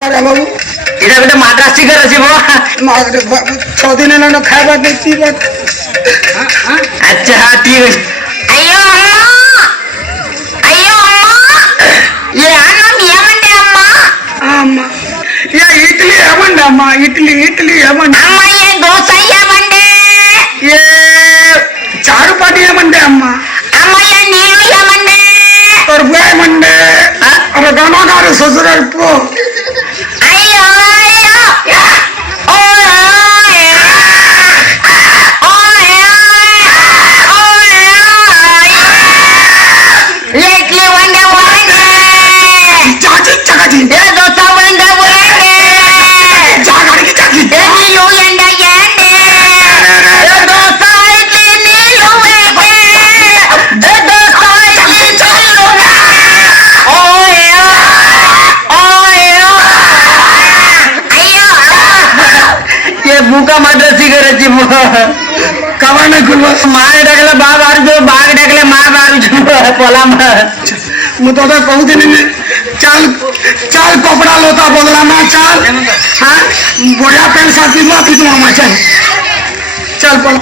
बाबू इधर बेटा माद्रास टिकर अछि बो 6 दिन न खाइबा देती बात अच्छा हां ठीक है अयो अम्मा ये आना मिया मंडे अम्मा अम्मा ये इडली ఏమండి అమ్మా इडली ఏమండి अम्मा ये डोसा ఏమండి ये చారుపాటి ఏమండి అమ్మా अम्मा ये నీళ్ళు ఏమండి और वो ఏమండి अब गाना गा रहे ससुर को अयो लेटली वंडे वंडे चाची चाची ये डोसा वंडे वंडे जागाड़ी की चाची ये नीलू ఎండ ఎండే ये डोसा इडली नीलू वेगे ये डोसा इडली नीलू ओयो ओयो अयो ये भूखा माद्रासी करायची कवाने गुलवा मार टाकला बाग आरजो बाग टाकले मार आरजो पोला मु तो कहू दिन चाल चाल कपड़ा लोता बदला ना चाल हां बोया पेन साथी लो कि तुम चल चल पड़